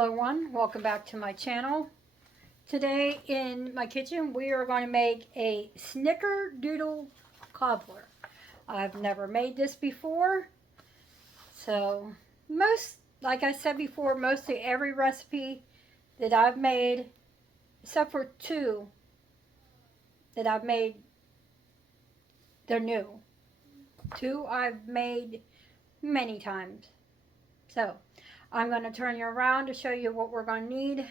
Hello everyone, welcome back to my channel. Today in my kitchen we are going to make a Snickerdoodle cobbler. I've never made this before, so like I said before, mostly every recipe that I've made, except for two that I've made, they're new. Two I've made many times. So I'm going to turn you around to show you what we're going to need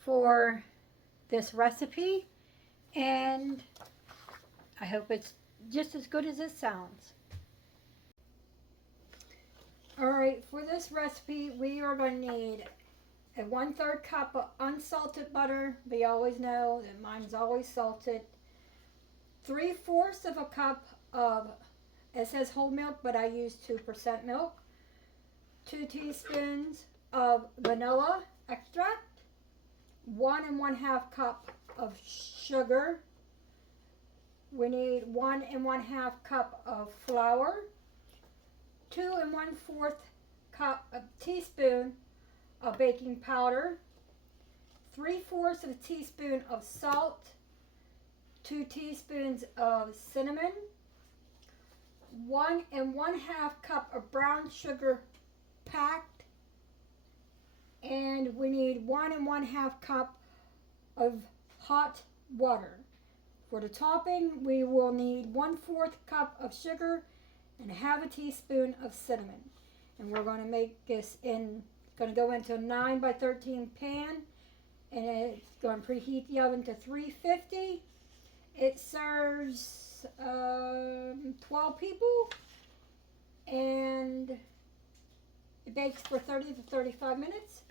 for this recipe, and I hope it's just as good as it sounds. Alright, for this recipe we are going to need a 1/3 cup of unsalted butter. We always know that mine's always salted. 3/4 of a cup of, it says whole milk, but I use 2% milk. 2 teaspoons of vanilla extract. 1 1/2 cup of sugar. We need 1 1/2 cup of flour. 2 1/4 teaspoon of baking powder. 3/4 of a teaspoon of salt. 2 teaspoons of cinnamon. 1 1/2 cup of brown sugar packed, and we need 1 1/2 cup of hot water. For the topping, we will need 1/4 cup of sugar and 1/2 teaspoon of cinnamon. And we're going to make this going to go into a 9 by 13 pan, and it's going to preheat the oven to 350. It serves 12 people, and it bakes for 30 to 35 minutes.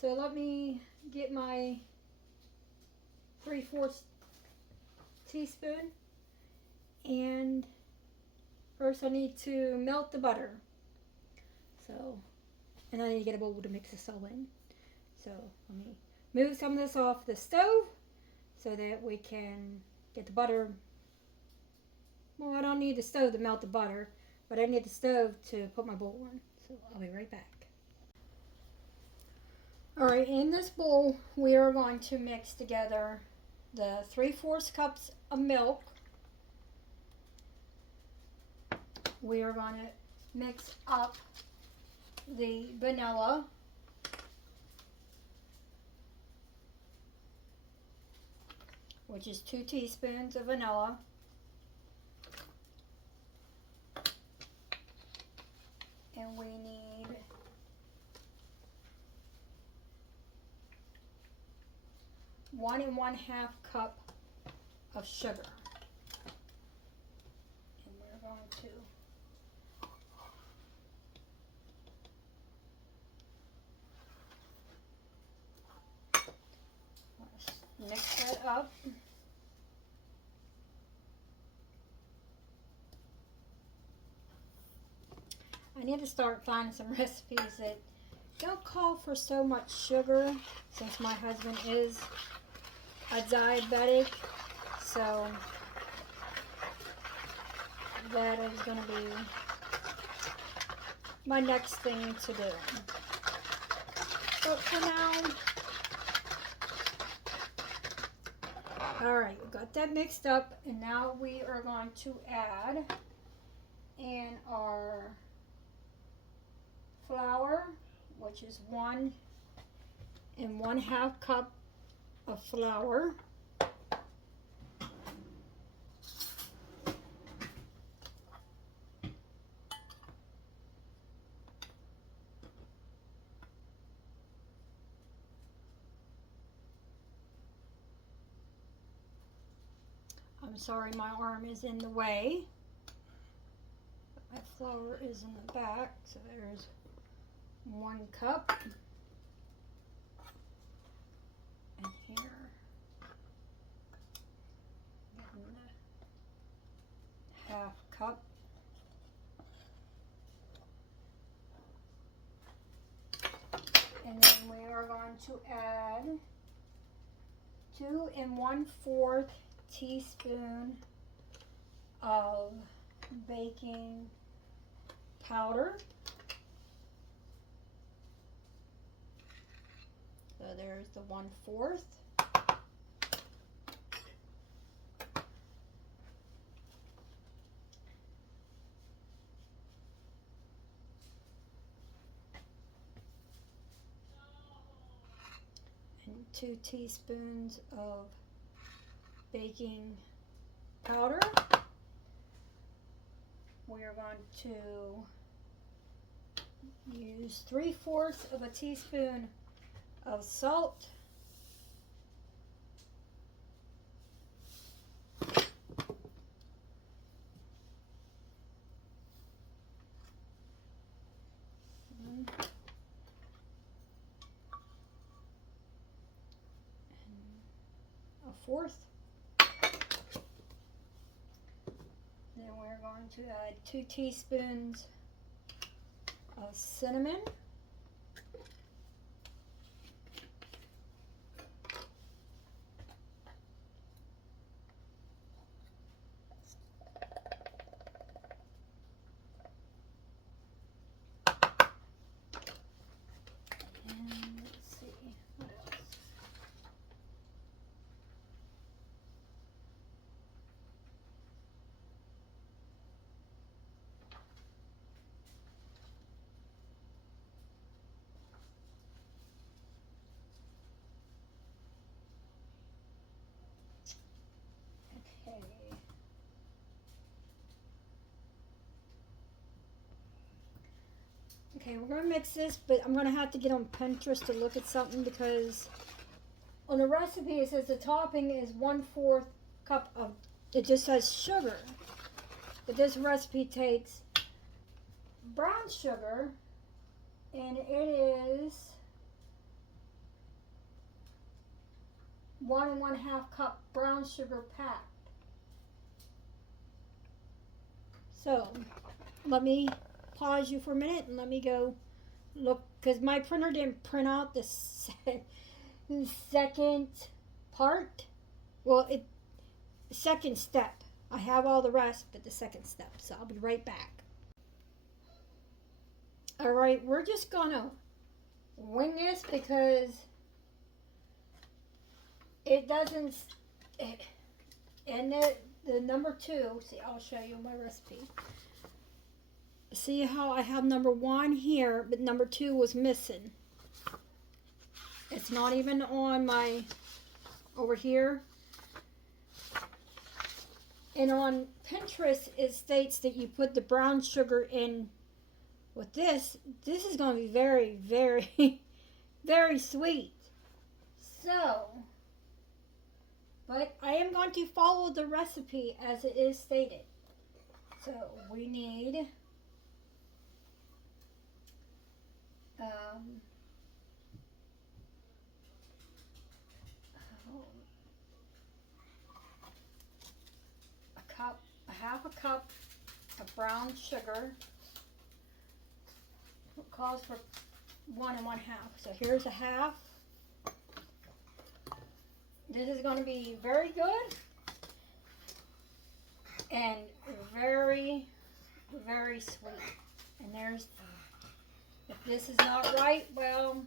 So let me get my 3/4 teaspoon, and first I need to melt the butter. So, and I need to get a bowl to mix this all in. So let me move some of this off the stove so that we can get the butter. Well, I don't need the stove to melt the butter, but I need the stove to put my bowl on. So I'll be right back. Alright, in this bowl we are going to mix together the 3/4 cups of milk. We are going to mix up the vanilla. Which is 2 teaspoons of vanilla. And we need 1 1/2 cup of sugar. And we're going to mix that up. I need to start finding some recipes that don't call for so much sugar, since my husband is a diabetic, so that is going to be my next thing to do. But for now, alright, we got that mixed up, and now we are going to add in our flour, which is 1 1/2 cup of flour. I'm sorry, my arm is in the way. My flour is in the back, so there's 1 cup. And here, and 1/2 cup. And then we are going to add 2 1/4 teaspoon of baking powder. there's the 1/4. And 2 teaspoons of baking powder. We are going to use 3/4 of a teaspoon of salt. And 1/4. Then we're going to add 2 teaspoons of cinnamon. And let's see, what else? Okay. Okay, we're gonna mix this, but I'm gonna have to get on Pinterest to look at something because on the recipe it says the topping is 1/4 cup of, it just says sugar. But this recipe takes brown sugar and it is 1 1/2 cup brown sugar packed. So let me pause you for a minute and let me go look, because my printer didn't print out the second part. Well, second step. I have all the rest, but the second step. So I'll be right back. All right, we're just gonna wing this because it doesn't. And the number 2. See, I'll show you my recipe. See how I have number 1 here, but number 2 was missing. It's not even on my, over here. And on Pinterest, it states that you put the brown sugar in with this. This is going to be very, very, very sweet. So, but I am going to follow the recipe as it is stated. So, we need a half a cup of brown sugar. It calls for 1 1/2. So here's a half. This is going to be very good and very, very sweet. And there's, if this is not right, well,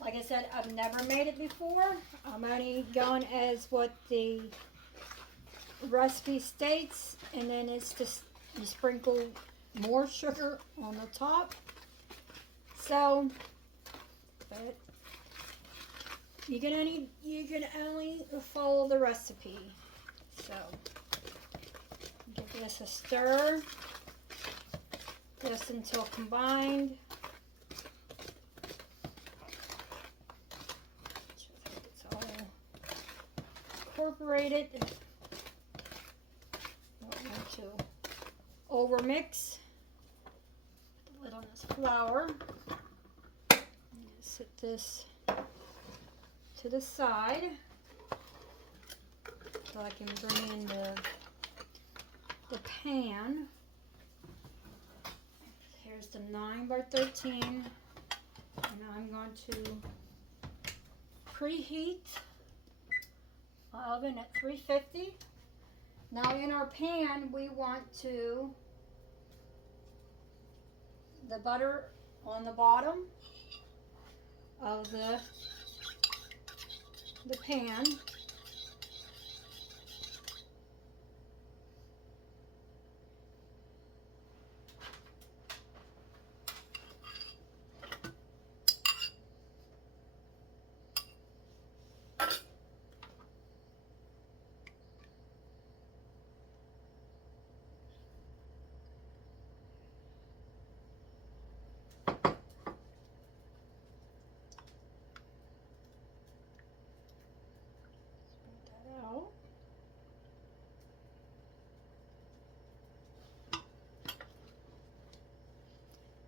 like I said, I've never made it before. I'm only going as what the recipe states, and then it's just, you sprinkle more sugar on the top. So, but you can only follow the recipe. So, give this a stir, just until combined. It's all incorporated. Don't want to overmix. Put the lid on this flour. Set this to the side so I can bring in the pan. Here's the 9x13, and I'm going to preheat my oven at 350. Now in our pan we want the butter on the bottom, of the pan.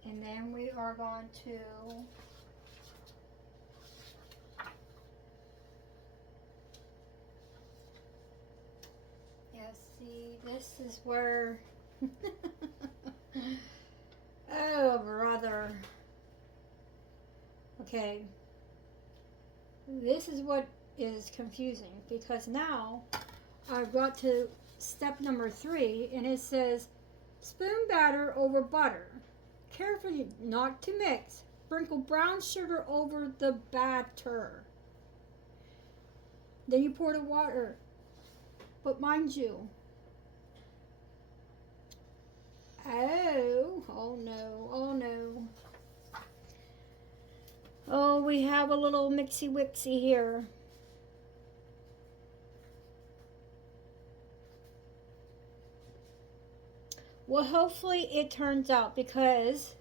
And then we are going to see, this is where oh brother. Okay, this is what is confusing, because now I've got to step number 3, and it says spoon batter over butter. Carefully not to mix. Sprinkle brown sugar over the batter. Then you pour the water. But mind you, oh no. Oh, we have a little mixy-wixy here. Well, hopefully it turns out, because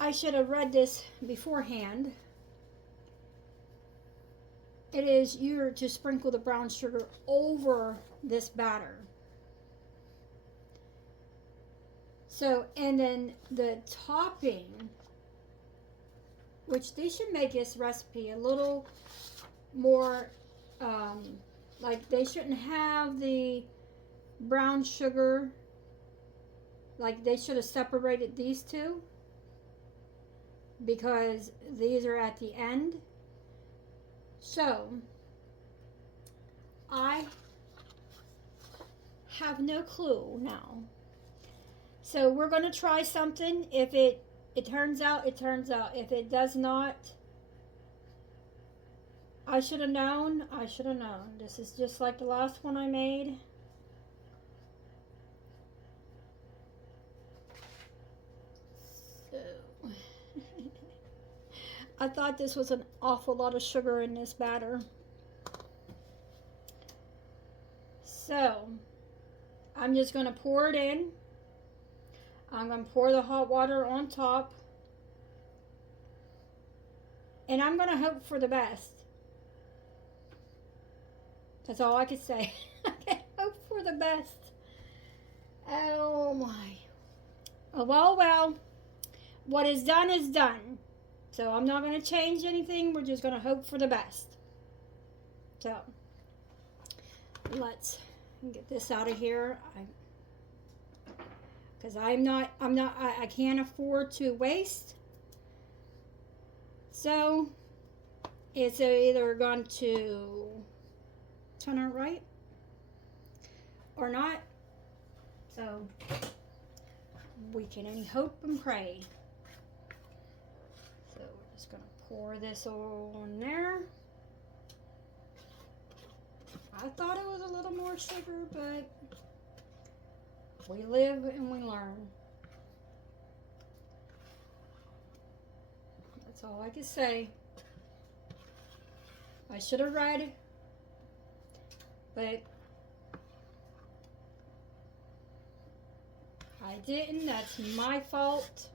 I should have read this beforehand. It is you're to sprinkle the brown sugar over this batter. So, and then the topping, which they should make this recipe a little more, like they shouldn't have the brown sugar, like they should have separated these two, because these are at the end. So I have no clue now. So we're going to try something. If it turns out, it turns out. If it does not, I should have known. I should have known. This is just like the last one I made. So I thought this was an awful lot of sugar in this batter. So I'm just going to pour it in. I'm going to pour the hot water on top. And I'm going to hope for the best. That's all I could say. I can hope for the best. Oh my. Oh, well. What is done is done. So I'm not going to change anything. We're just going to hope for the best. So let's get this out of here. Because I can't afford to waste. So it's either going to turn out right or not. So we can only hope and pray. So we're just going to pour this on there. I thought it was a little more sugar, but we live and we learn. That's all I can say. I should have read, but I didn't. That's my fault.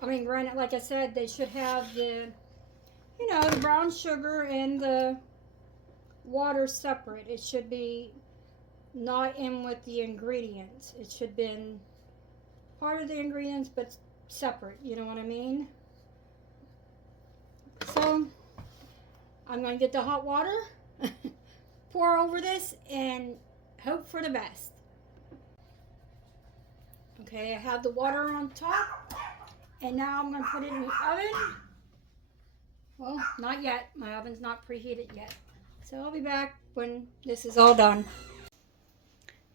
Granted, like I said, they should have the brown sugar and the water separate. It should be not in with the ingredients. It should have been part of the ingredients, but separate. You know what I mean? So I'm going to get the hot water, pour over this, and hope for the best. Okay, I have the water on top, and now I'm going to put it in the oven. Well, not yet. My oven's not preheated yet. So I'll be back when this is all done.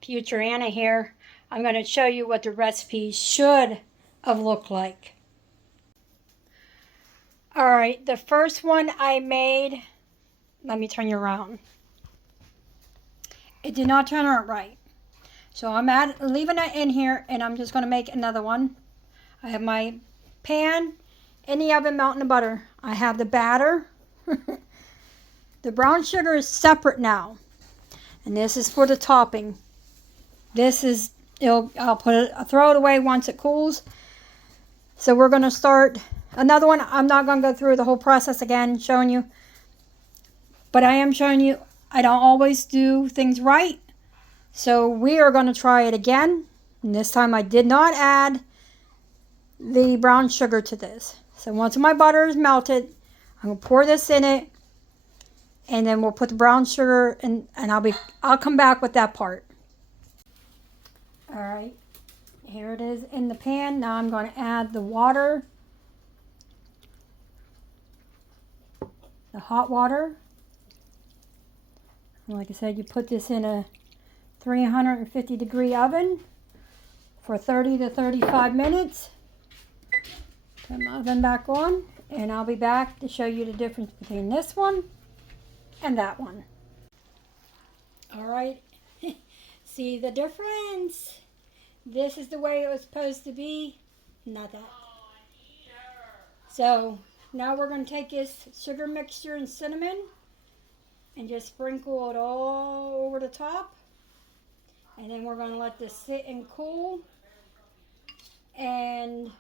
Future Anna here. I'm going to show you what the recipe should have looked like. All right, the first one I made, let me turn you around. It did not turn out right. So I'm leaving it in here, and I'm just going to make another one. I have my pan in the oven melting the butter. I have the batter. The brown sugar is separate now. And this is for the topping. This is, I'll throw it away once it cools. So we're going to start another one. I'm not going to go through the whole process again showing you. But I am showing you I don't always do things right. So we are going to try it again. And this time I did not add the brown sugar to this. So once my butter is melted, I'm going to pour this in it. And then we'll put the brown sugar in, and I'll come back with that part. All right. Here it is in the pan. Now I'm going to add the water. The hot water. And like I said, you put this in a 350 degree oven for 30 to 35 minutes. Turn my oven back on, and I'll be back to show you the difference between this one and that one. All right. See the difference? This is the way it was supposed to be, not that. So now we're going to take this sugar mixture and cinnamon and just sprinkle it all over the top. And then we're going to let this sit and cool. And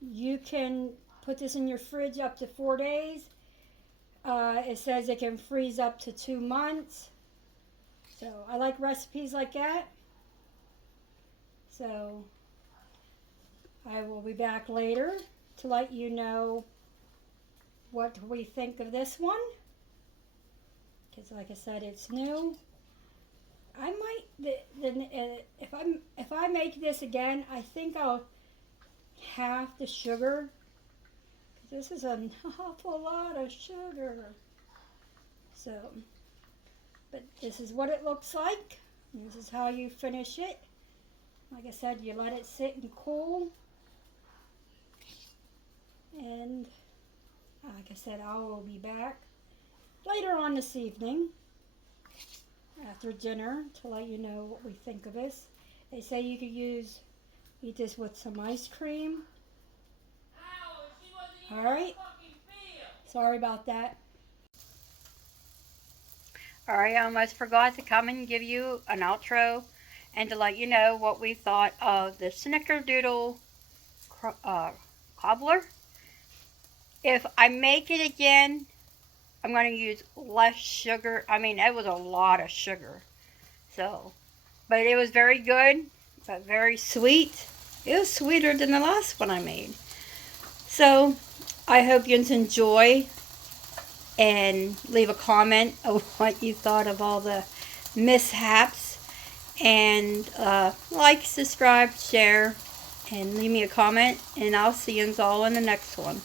you can put this in your fridge up to 4 days. It says it can freeze up to 2 months. So I like recipes like that. So I will be back later to let you know what we think of this one. Because like I said, it's new. I might, if I make this again, I think I'll half the sugar. This is an awful lot of sugar. So, but this is what it looks like. This is how you finish it. Like I said, you let it sit and cool. And like I said, I will be back later on this evening after dinner to let you know what we think of this. They say you could eat this with some ice cream. All right. Sorry about that. All right, I almost forgot to come and give you an outro and to let you know what we thought of the Snickerdoodle Cobbler. If I make it again, I'm going to use less sugar. I mean, it was a lot of sugar. So, but it was very good, but very sweet. It was sweeter than the last one I made. So, I hope you enjoy and leave a comment of what you thought of all the mishaps. And like, subscribe, share, and leave me a comment. And I'll see you all in the next one.